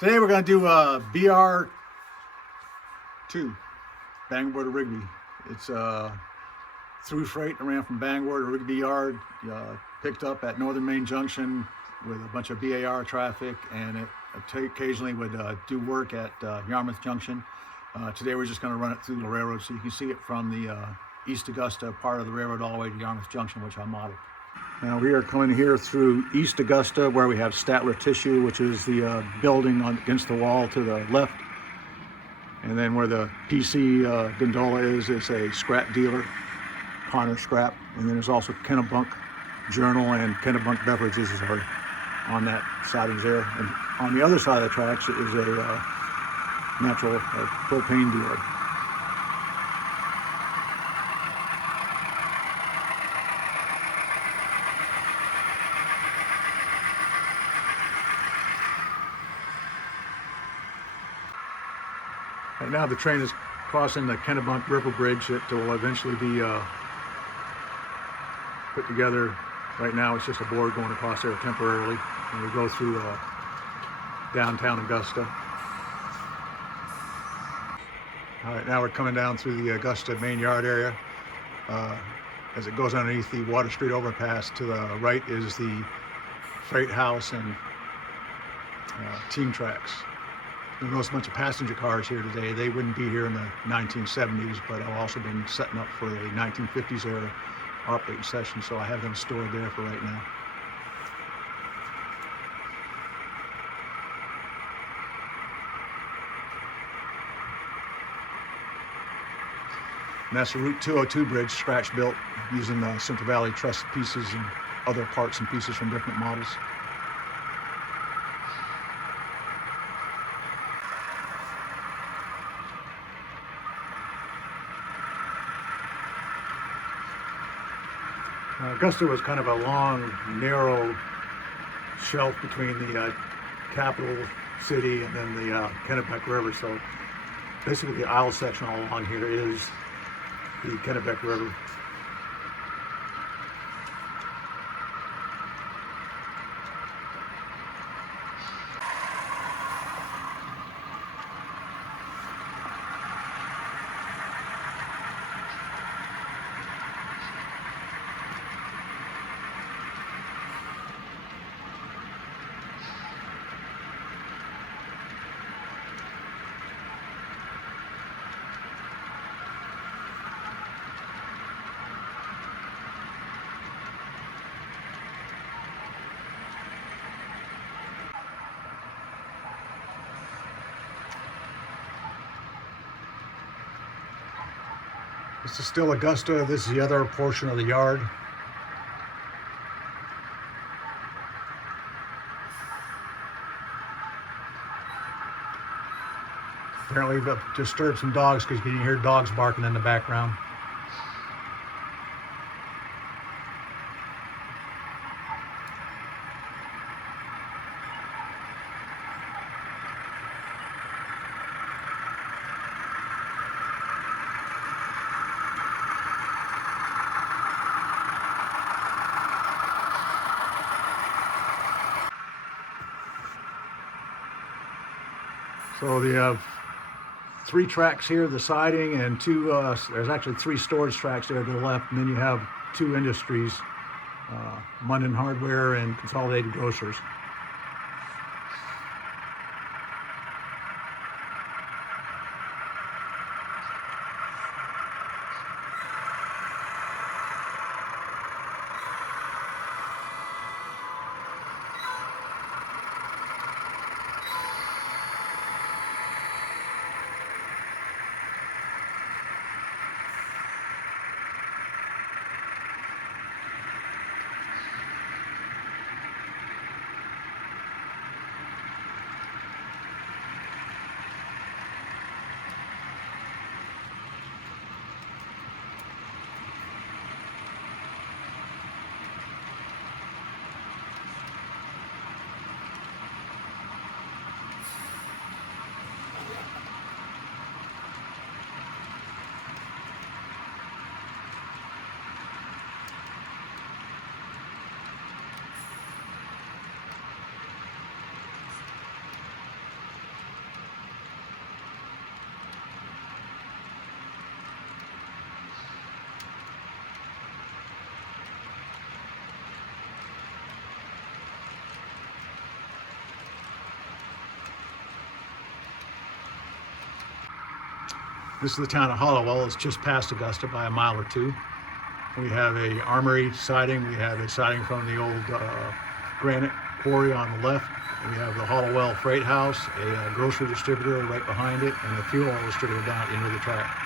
Today we're going to do BR2, Bangor to Rigby. It's through freight. I ran from Bangor to Rigby Yard, picked up at Northern Main Junction with a bunch of BAR traffic, and it occasionally would do work at Yarmouth Junction. Today we're just going to run it through the railroad so you can see it from the East Augusta part of the railroad all the way to Yarmouth Junction, which I modeled. Now we are coming here through East Augusta where we have Statler Tissue, which is the building against the wall to the left. And then where the PC gondola is a scrap dealer, Connor Scrap. And then there's also Kennebunk Journal and Kennebunk Beverages are on that sidings there. And on the other side of the tracks is a natural propane dealer. Right now the train is crossing the Kennebunk River Bridge that will eventually be put together. Right now it's just a board going across there temporarily, and we go through downtown Augusta. All right, now we're coming down through the Augusta main yard area. As it goes underneath the Water Street overpass, to the right is the freight house and team tracks. You'll notice a bunch of passenger cars here today. They wouldn't be here in the 1970s, but I've also been setting up for a 1950s era operating session, so I have them stored there for right now. And that's the Route 202 bridge, scratch built, using Central Valley truss pieces and other parts and pieces from different models. Augusta was kind of a long, narrow shelf between the capital city and then the Kennebec River. So basically the aisle section all along here is the Kennebec River. This is still Augusta. This is the other portion of the yard. Apparently we've disturbed some dogs because you can hear dogs barking in the background. So they have 3 tracks here, the siding, and 2, there's actually 3 storage tracks there to the left, and then you have 2 industries, Munden Hardware and Consolidated Grocers. This is the town of Hollowell. It's just past Augusta by a mile or two. We have a armory siding. We have a siding from the old granite quarry on the left. We have the Hollowell Freight House, a grocery distributor right behind it, and a fuel oil distributor down at the end of the track.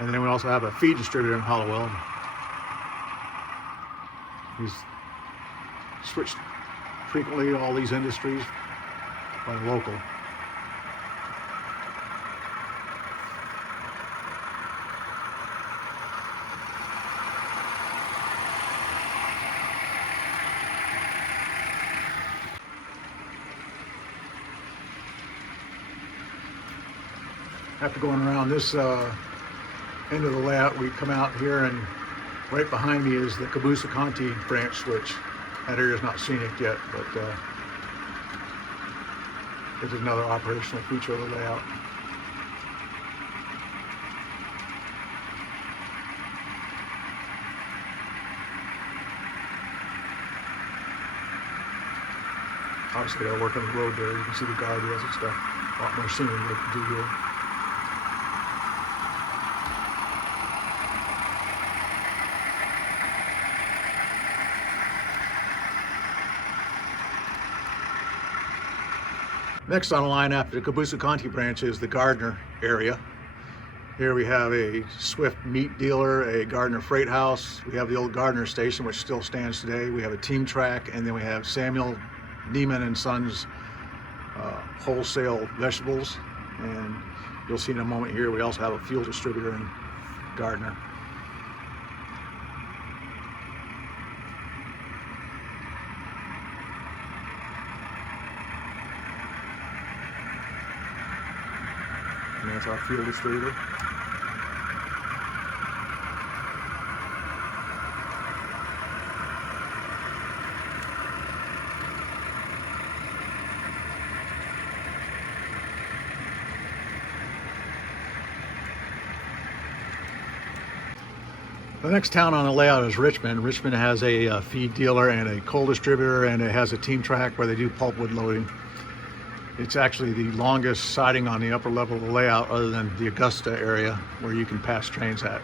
And then we also have a feed distributor in Hollowell. He's switched frequently all these industries by local. After going around this end of the layout, we come out here, and right behind me is the Caboose Conti branch switch. That area is not scenic yet, but this is another operational feature of the layout. Obviously, they're working on the road there. You can see the guardrails and stuff. A lot more scenery work to do here. Next on the line after the Caboose Conti branch is the Gardner area. Here we have a Swift meat dealer, a Gardner freight house. We have the old Gardner station, which still stands today. We have a team track, and then we have Samuel Neiman and Sons wholesale vegetables. And you'll see in a moment here, we also have a fuel distributor in Gardner. And that's our fuel distributor. The next town on the layout is Richmond. Richmond has a feed dealer and a coal distributor, and it has a team track where they do pulpwood loading. It's actually the longest siding on the upper level of the layout, other than the Augusta area where you can pass trains at.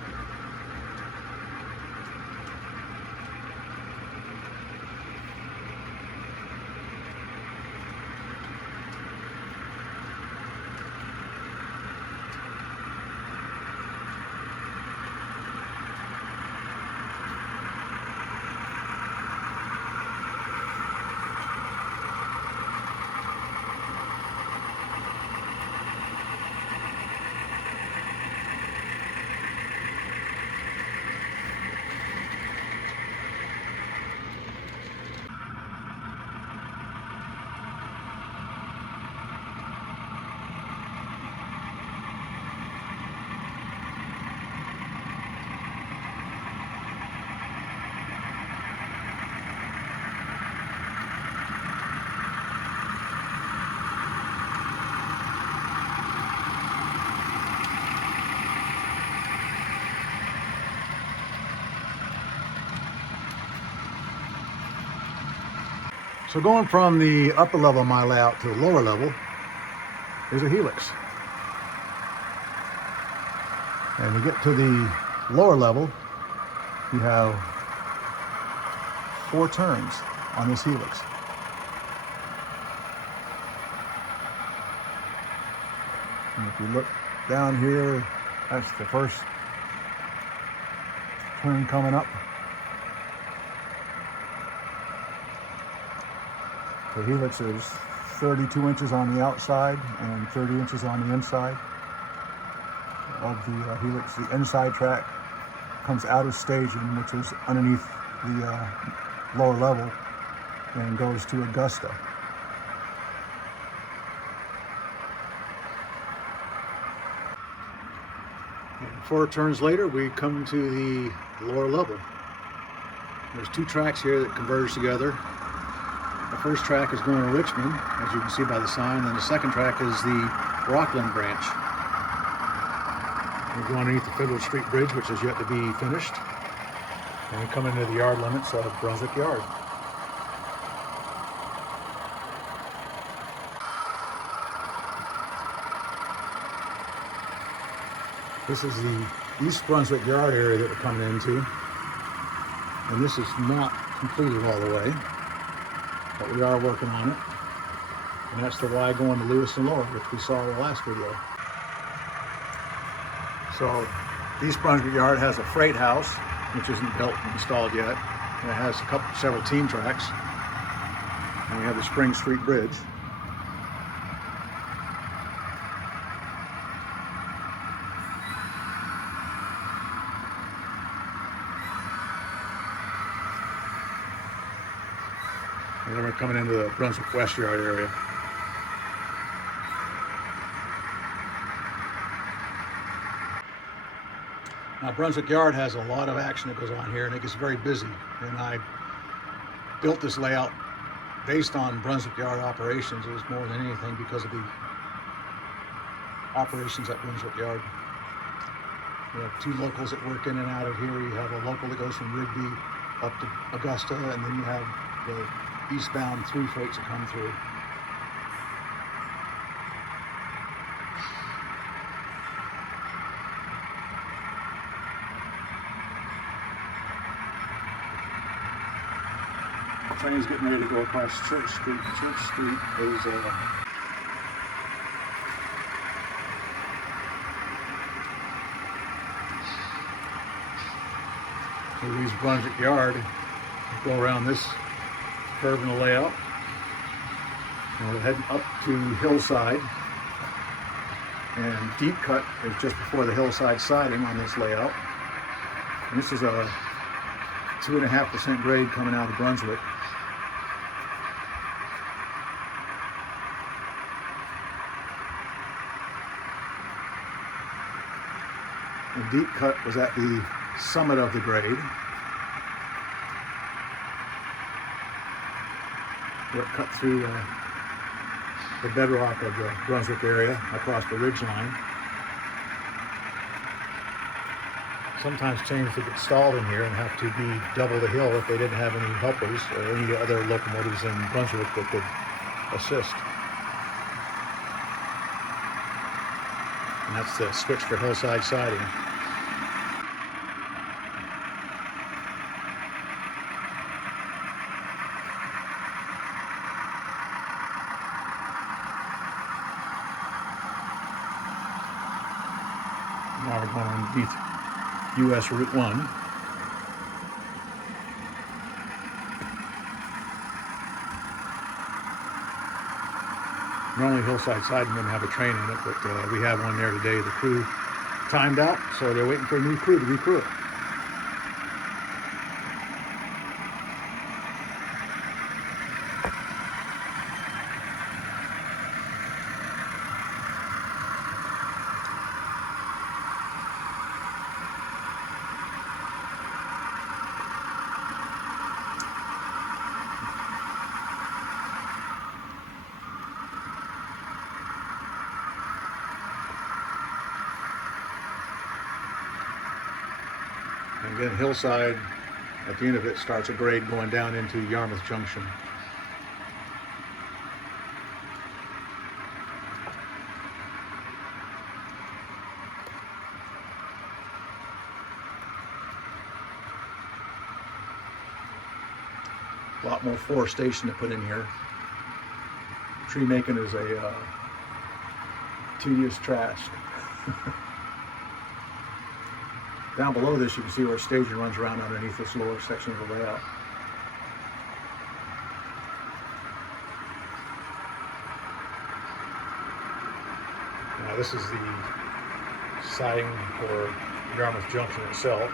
So going from the upper level of my layout to the lower level is a helix. And to get to the lower level, you have 4 turns on this helix. And if you look down here, that's the first turn coming up. The helix is 32 inches on the outside and 30 inches on the inside of the helix. The inside track comes out of staging, which is underneath the lower level, and goes to Augusta. And 4 turns later, we come to the lower level. There's 2 tracks here that converge together. The first track is going to Richmond, as you can see by the sign, and the second track is the Rockland branch. We go underneath the Federal Street Bridge, which is yet to be finished, and we come into the yard limits of Brunswick Yard. This is the East Brunswick Yard area that we're coming into. And this is not completed all the way, but we are working on it. And that's the Y going to Lewis and Laura, which we saw in the last video. So, East Brunswick Yard has a freight house, which isn't built and installed yet. And it has several team tracks. And we have the Spring Street Bridge. And then we're coming into the Brunswick West Yard area. Now, Brunswick Yard has a lot of action that goes on here, and it gets very busy. And I built this layout based on Brunswick Yard operations. It was more than anything because of the operations at Brunswick Yard. We have two locals that work in and out of here. You have a local that goes from Rigby up to Augusta, and then you have the eastbound through freights that come through. The train's getting ready to go across Church Street. Church Street is so we use Brunswick Yard, go around this curve in the layout. And we're heading up to Hillside. And Deep Cut is just before the Hillside siding on this layout. And this is a 2.5% grade coming out of Brunswick. The Deep Cut was at the summit of the grade, where it cut through the bedrock of the Brunswick area across the ridge line. Sometimes trains would get stalled in here and have to be double the hill if they didn't have any helpers or any other locomotives in Brunswick that could assist. And that's the switch for Hillside siding. Now we're going underneath US Route 1. Normally Hillside siding wouldn't have a train in it, but we have one there today. The crew timed out, so they're waiting for a new crew to recrew it. And then Hillside, at the end of it, starts a grade going down into Yarmouth Junction. A lot more forestation to put in here. Tree making is a tedious task. Down below this, you can see where staging runs around underneath this lower section of the layout. Now this is the siding for Yarmouth Junction itself.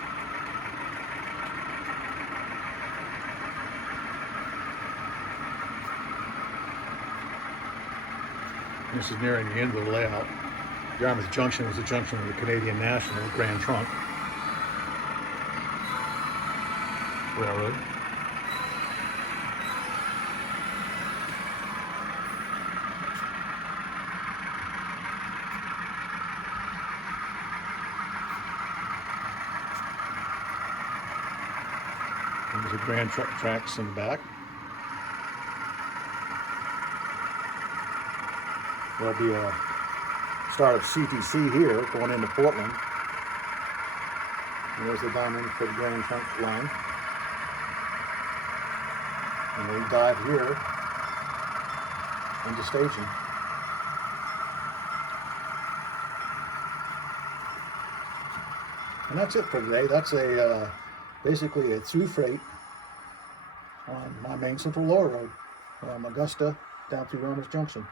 This is nearing the end of the layout. Yarmouth Junction is the junction of the Canadian National Grand Trunk Railroad. There's the Grand Tracks in the back. There'll be a start of CTC here going into Portland. And there's the diamond for the Grand Trunk line. And we dive here into staging. And that's it for today. That's basically a through freight on my main Central Lower Road from Augusta down through Romers Junction.